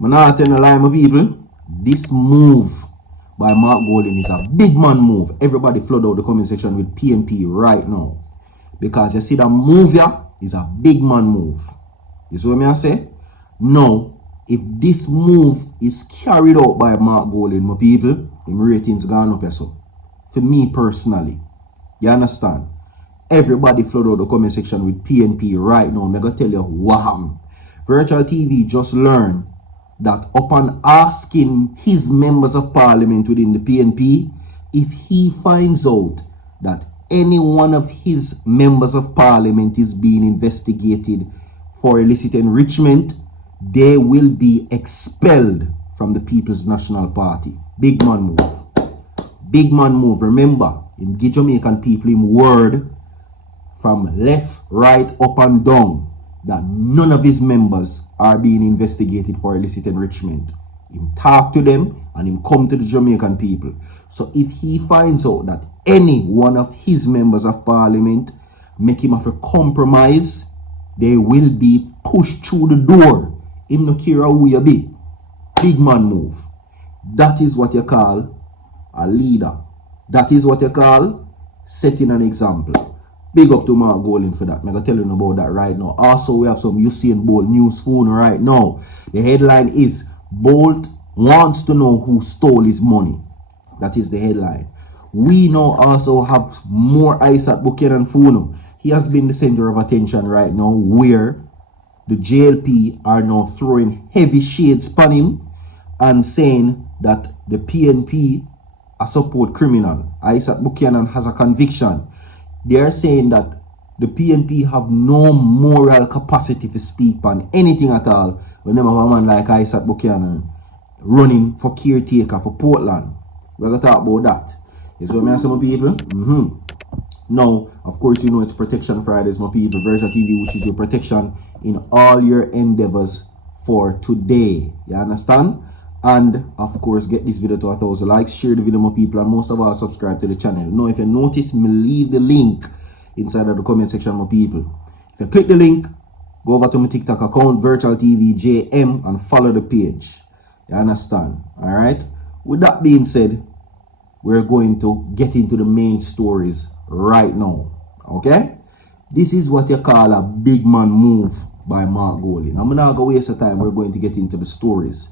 I'm not telling a lie, my people. This move by Mark Golding is a big man move. Everybody flood out the comment section with PNP right now. Because you see that move here is a big man move. You see what I say? Now, if this move is carried out by Mark Golding, my people, him ratings gone up so. For me personally. You understand? Everybody flood out the comment section with PNP right now. I'm going to tell you what happened. Virtual TV just learned that upon asking his members of parliament within the PNP, if he finds out that any one of his members of parliament is being investigated for illicit enrichment, they will be expelled from the People's National Party. Big man move. Big man move. Remember, him give Jamaican people him word from left, right, up and down that none of his members are being investigated for illicit enrichment. Him talk to them and him come to the Jamaican people. So if he finds out that any one of his members of parliament make him have a compromise, they will be pushed through the door. Him no care who you be. Big man move. That is what you call a leader. That is what you call setting an example. Big up to Mark Golding for that. I'm going to tell you about that right now. Also, we have some Usain Bolt news phone right now. The headline is, Bolt wants to know who stole his money. That is the headline. We now also have more Isat Buchanan phone. He has been the center of attention right now, where the JLP are now throwing heavy shades upon him and saying that the PNP are support criminal. Isat Buchanan has a conviction. They are saying that the PNP have no moral capacity to speak on anything at all when they have a man like Isat Buchanan running for caretaker for Portland. We're going to talk about that. You see what I say, my people? Now, of course, you know it's Protection Fridays, my people. Virtual TV wishes you protection in all your endeavors for today. You understand? And, of course, get this video to 1,000 likes. Share the video, my people. And most of all, subscribe to the channel. Now, if you notice, me leave the link inside of the comment section, my people. If you click the link, go over to my TikTok account, Virtual TV JM, and follow the page. You understand? Alright? With that being said, we're going to get into the main stories right now. Okay? This is what you call a big man move by Mark Golding. I'm not going to waste the time. We're going to get into the stories.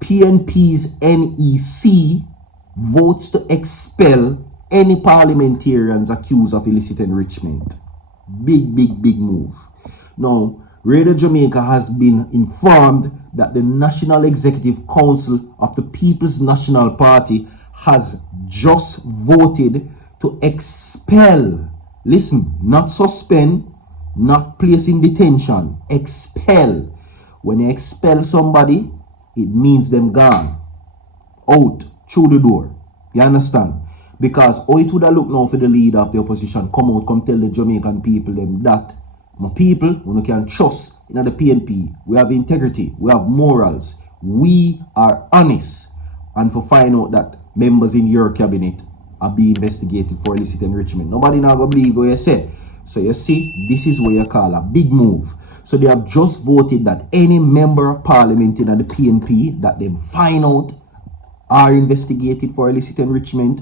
PNP's NEC votes to expel any parliamentarians accused of illicit enrichment. Big move. Now, Radio Jamaica has been informed that the National Executive Council of the People's National Party has just voted to expel, listen, not suspend, not place in detention, expel. When you expel somebody, it means them gone, out, through the door. You understand? Because how it would have looked now for the leader of the opposition come out, come tell the Jamaican people them that, my people, we can trust in the PNP. We have integrity. We have morals. We are honest. And for find out that members in your cabinet are being investigated for illicit enrichment. Nobody now going to believe what you say. So you see, this is what you call a big move. So they have just voted that any member of parliament in the PNP that them find out are investigated for illicit enrichment,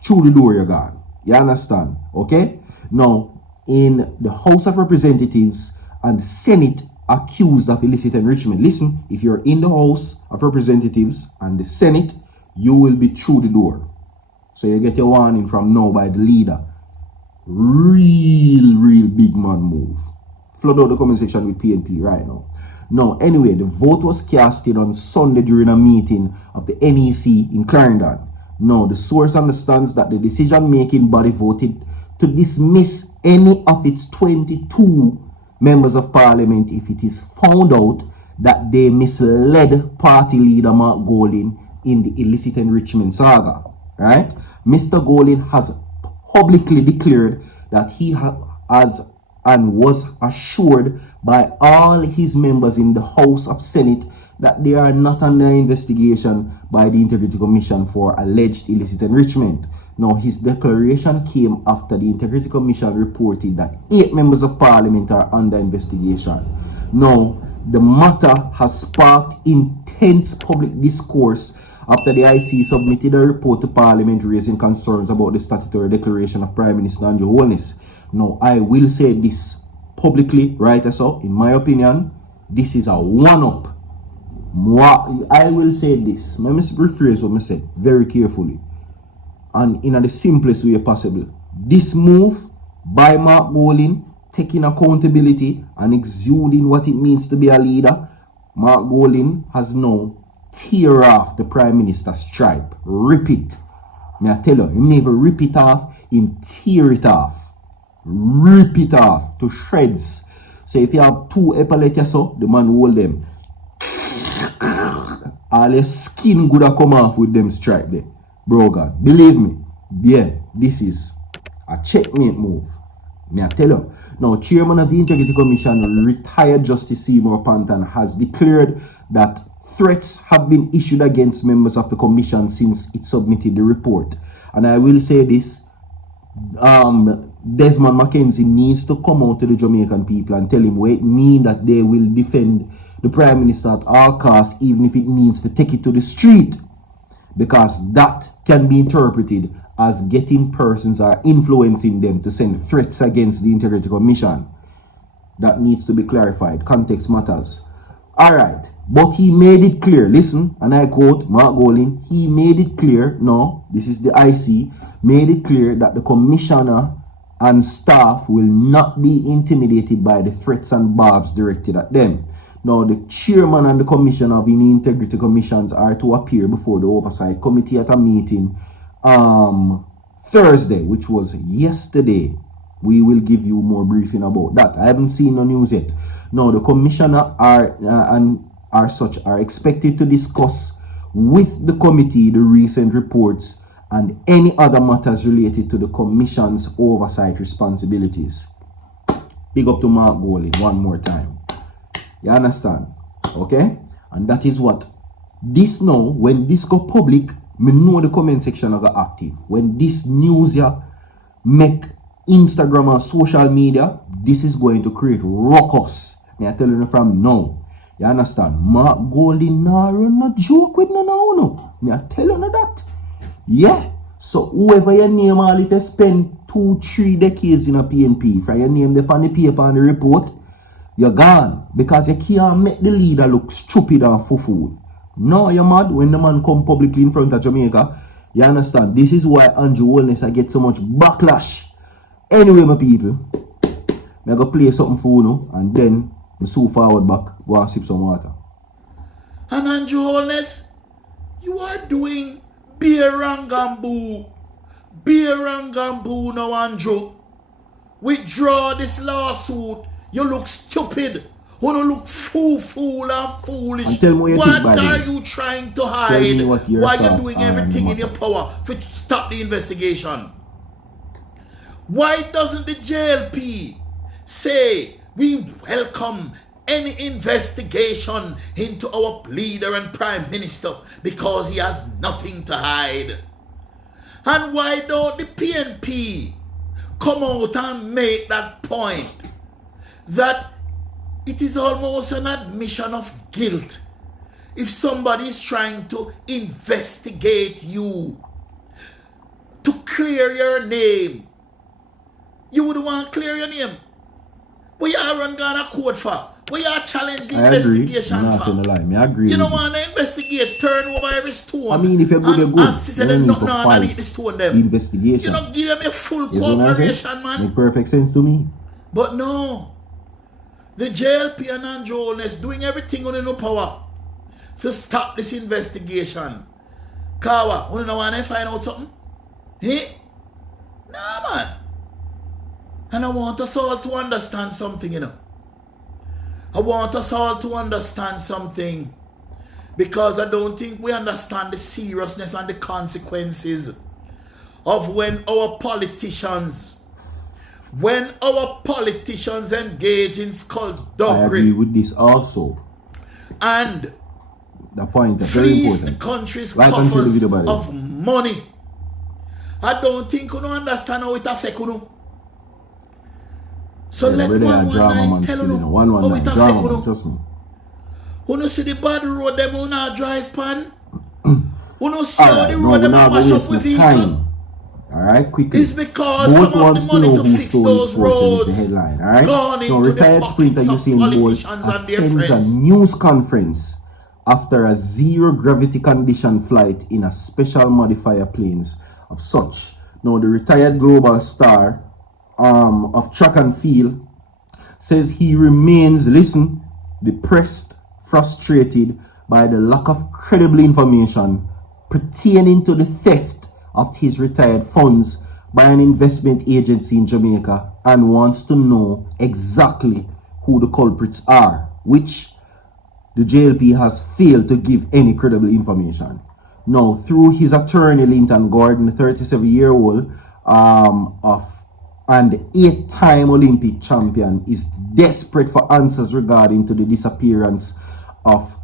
through the door you're gone. You understand? Okay? Now, in the House of Representatives and Senate accused of illicit enrichment, listen, if you're in the House of Representatives and the Senate, you will be through the door. So you get your warning from now by the leader. Real big man move. Flood out the comment section with PNP right now. Now, anyway, the vote was casted on Sunday during a meeting of the NEC in Clarendon. Now, the source understands that the decision-making body voted to dismiss any of its 22 members of parliament if it is found out that they misled party leader Mark Golding in the illicit enrichment saga. Right? Mr. Golding has publicly declared that he has and was assured by all his members in the House of Senate that they are not under investigation by the Integrity Commission for alleged illicit enrichment. Now, his declaration came after the Integrity Commission reported that 8 members of parliament are under investigation. Now, The matter has sparked intense public discourse after the IC submitted a report to Parliament raising concerns about the statutory declaration of Prime Minister Andrew Holness. Now, I will say this publicly, right as so, in my opinion, this is a one-up. I will say this. Let me rephrase what I said very carefully and in the simplest way possible. This move by Mark Golding, taking accountability and exuding what it means to be a leader, Mark Golding has now tear off the Prime Minister's stripe. Rip it. May I tell you, he never rip it off, he tear it off. Rip it off to shreds. So if you have two epaulets, so the man hold them. All your skin good come off with them stripe there. Bro God, believe me. Yeah, this is a checkmate move. May I tell you. Now, Chairman of the Integrity Commission, retired Justice Seymour Panton, has declared that threats have been issued against members of the commission since it submitted the report. And I will say this, Desmond Mackenzie needs to come out to the Jamaican people and tell him what it means that they will defend the Prime Minister at all costs, even if it means to take it to the street. Because that can be interpreted as getting persons or influencing them to send threats against the Integrity Commission. That needs to be clarified. Context matters. Alright, but he made it clear, listen, and I quote Mark Golding, he made it clear, no, this is the IC, made it clear that the commissioner and staff will not be intimidated by the threats and barbs directed at them. Now, the chairman and the commissioner of the Integrity Commissions are to appear before the Oversight Committee at a meeting Thursday, which was yesterday. We will give you more briefing about that. I haven't seen no news yet. Now, the commissioner are expected to discuss with the committee the recent reports and any other matters related to the commission's oversight responsibilities. Big up to Mark Golding one more time. You understand? Okay? And that is what this now, when this go public, me know the comment section are active. When this news here make Instagram and social media, this is going to create ruckus. Me I tell you from now. You understand? Mark Golding nah run no joke with no. Me I tell you that. Yeah. So whoever your name all, if you spend 2-3 decades in a PNP, for your name the on the paper and the report, you're gone. Because you can't make the leader look stupid and fool. No, you're mad when the man come publicly in front of Jamaica. You understand? This is why Andrew Holness I get so much backlash. Anyway, my people, I'm going to play something for you and then I'm so forward back, go and sip some water. And Andrew Holness, you are doing beer and gamboo. Beer and gamboo now, Andrew. Withdraw this lawsuit. You look stupid. You don't look fool and foolish. And tell me what are you trying to hide? Why are you doing everything in your power to stop the investigation? Why doesn't the JLP say we welcome any investigation into our leader and prime minister because he has nothing to hide? And why don't the PNP come out and make that point that it is almost an admission of guilt if somebody is trying to investigate you to clear your name? You would want to clear your name. What you are run Ghana court for? What you are challenge the investigation I'm not gonna lie. I agree. You don't want to investigate, turn over every stone. I mean, if you're good, you're good. You don't need to fight the stone them. Investigation. You don't give them a full cooperation, man. Make perfect sense to me. But no. The JLP and Andrew Holness doing everything on no power to stop this investigation. Kawa, you don't want to find out something? Hey? Nah, man. And I want us all to understand something, you know. I want us all to understand something. Because I don't think we understand the seriousness and the consequences of when our politicians engage in skullduggery. I agree with this also. And the point is very important. The country's coffers of money. I don't think you understand how it affects you. So yeah, let 119 tell you how it affects you. Trust me. Who no see the bad road them who not drive pan? Who no see how the no, road them we're not mash up wasting with vehicle? time. Alright, quickly. It's because Bolt some of wants the to money know to who fix stole his those fortune is the roads headline. Alright? gone Now, into the retired sprinter pockets of Usain Bolt politicians and their attends a friends. news conference after a zero gravity condition flight in a special modifier planes of such. Now, the retired global star of track and field says he remains, listen, depressed, frustrated by the lack of credible information pertaining to the theft of his retired funds by an investment agency in Jamaica and wants to know exactly who the culprits are, which the JLP has failed to give any credible information. Now, through his attorney, Linton Gordon, the 37-year-old and 8-time Olympic champion, is desperate for answers regarding to the disappearance of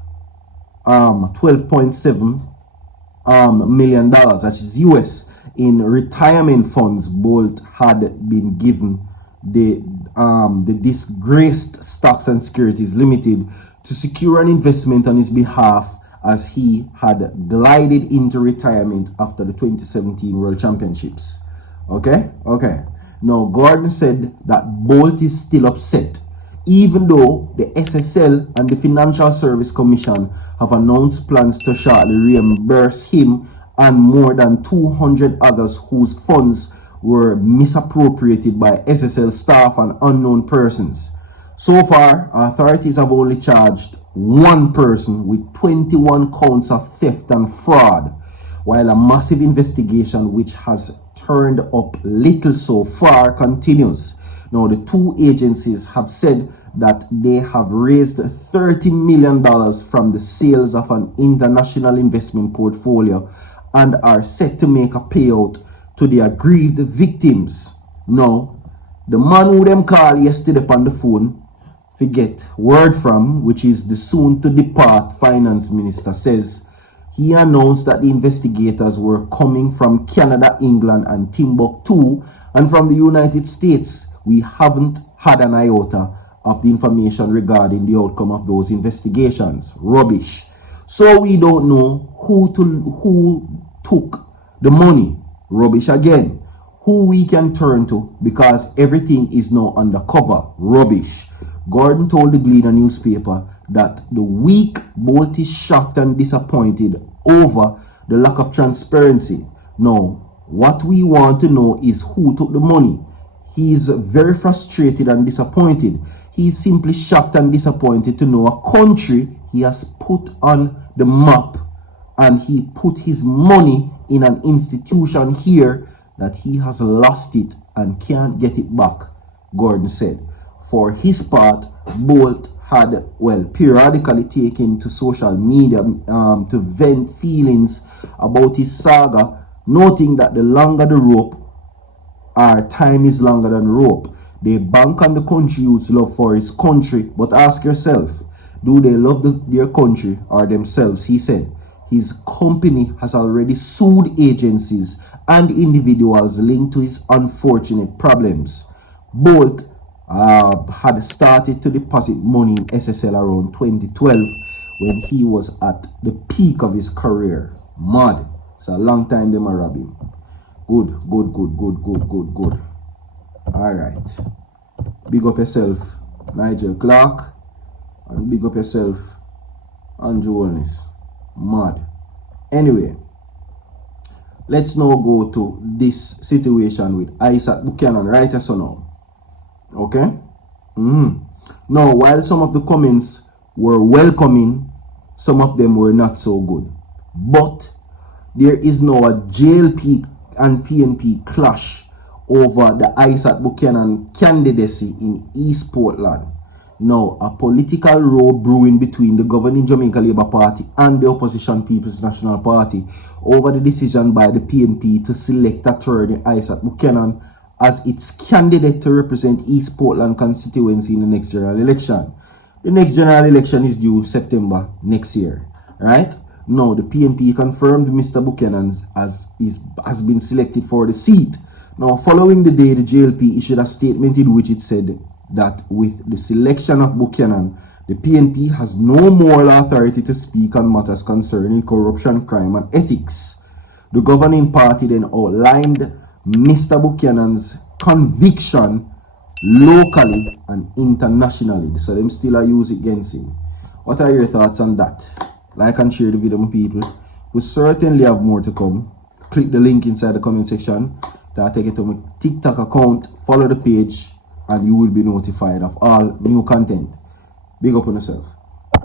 $12.7 million, that is US, in retirement funds Bolt had been given the disgraced Stocks and Securities Limited to secure an investment on his behalf, as he had glided into retirement after the 2017 World Championships. Okay. Now, Gordon said that Bolt is still upset, even though the SSL and the Financial Service Commission have announced plans to shortly reimburse him and more than 200 others whose funds were misappropriated by SSL staff and unknown persons. So far, authorities have only charged one person with 21 counts of theft and fraud, while a massive investigation which has turned up little so far continues. Now, the two agencies have said that they have raised $30 million from the sales of an international investment portfolio and are set to make a payout to the aggrieved victims. Now, the man who them call yesterday on the phone, forget word from, which is the soon to depart finance minister, says he announced that the investigators were coming from Canada, England, and Timbuktu, and from the United States. We haven't had an iota of the information regarding the outcome of those investigations. Rubbish. So we don't know who took the money. Rubbish again. Who we can turn to, because everything is now undercover. Rubbish. Gordon told the Gleaner newspaper that the week Bolt is shocked and disappointed over the lack of transparency. Now, what we want to know is who took the money. He is very frustrated and disappointed. He is simply shocked and disappointed to know a country he has put on the map, and he put his money in an institution here that he has lost it and can't get it back, Gordon said. For his part, Bolt had, periodically taken to social media to vent feelings about his saga, noting that the longer the rope, our time is longer than rope. They bank on the country youth's love for his country, but ask yourself, do they love their country or themselves? He said. His company has already sued agencies and individuals linked to his unfortunate problems. Bolt had started to deposit money in SSL around 2012 when he was at the peak of his career. Mad. It's a long time them are robbing. Good. Alright. Big up yourself, Nigel Clark, and big up yourself, Andrew Wellness. Mad. Anyway, let's now go to this situation with Isat Buchanan right as now. Okay? Now, while some of the comments were welcoming, some of them were not so good. But there is now a JLP and PNP clash over the Isat Buchanan candidacy in East Portland. Now, a political row brewing between the governing Jamaica Labour Party and the opposition People's National Party over the decision by the PNP to select attorney Isat Buchanan as its candidate to represent East Portland constituency in the next general election. The next general election is due September next year, right? Now, the PNP confirmed Mr. Buchanan has been selected for the seat. Now, following the day, the JLP issued a statement in which it said that with the selection of Buchanan, The PNP has no moral authority to speak on matters concerning corruption, crime, and ethics. The governing party then outlined Mr. Buchanan's conviction locally and internationally. So them still are using against him. What are your thoughts on that? Like and share the video, my people. We certainly have more to come. Click the link inside the comment section that take it to my TikTok account. Follow the page and you will be notified of all new content. Big up on yourself.